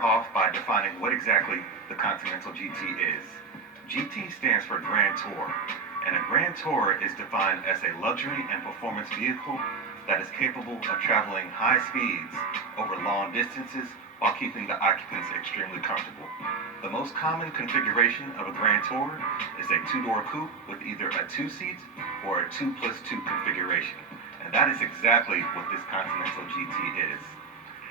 start off by defining what exactly the Continental GT is. GT stands for Grand Tour, and a Grand Tour is defined as a luxury and performance vehicle that is capable of traveling high speeds over long distances while keeping the occupants extremely comfortable. The most common configuration of a Grand Tour is a two-door coupe with either a two-seat or a 2+2 configuration, and that is exactly what this Continental GT is.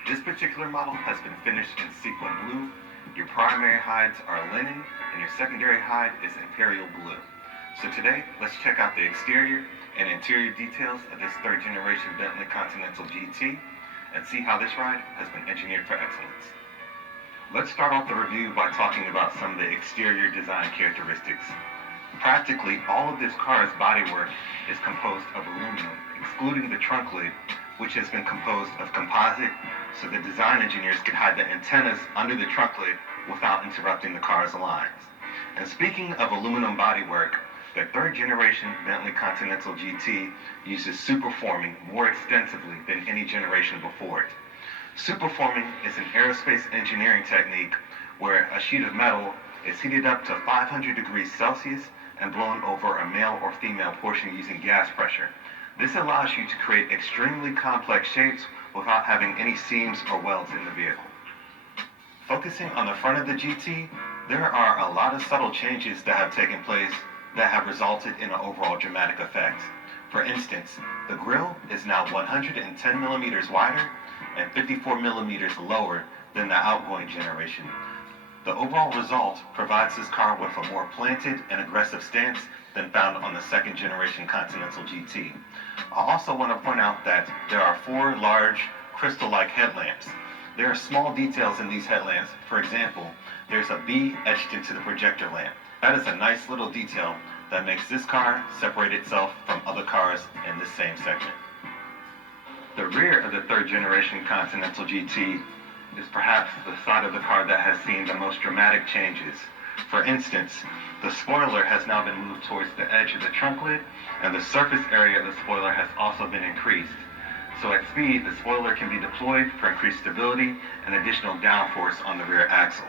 This particular model has been finished in sequin blue. Your primary hides are linen, and your secondary hide is imperial blue. So today, let's check out the exterior and interior details of this third-generation Bentley Continental GT and see how this ride has been engineered for excellence. Let's start off the review by talking about some of the exterior design characteristics. Practically all of this car's bodywork is composed of aluminum, excluding the trunk lid, which has been composed of composite, so the design engineers could hide the antennas under the trunk lid without interrupting the car's lines. And speaking of aluminum bodywork, the third-generation Bentley Continental GT uses superforming more extensively than any generation before it. Superforming is an aerospace engineering technique where a sheet of metal is heated up to 500 degrees Celsius and blown over a male or female portion using gas pressure. This allows you to create extremely complex shapes without having any seams or welds in the vehicle. Focusing on the front of the GT, there are a lot of subtle changes that have taken place that have resulted in an overall dramatic effect. For instance, the grille is now 110 millimeters wider and 54 millimeters lower than the outgoing generation. The overall result provides this car with a more planted and aggressive stance than found on the second generation Continental GT. I also want to point out that there are 4 large crystal-like headlamps. There are small details in these headlamps. For example, there's a B etched into the projector lamp. That is a nice little detail that makes this car separate itself from other cars in this same segment. The rear of the third generation Continental GT is perhaps the side of the car that has seen the most dramatic changes. For instance, the spoiler has now been moved towards the edge of the trunk lid, and the surface area of the spoiler has also been increased. So at speed, the spoiler can be deployed for increased stability and additional downforce on the rear axle.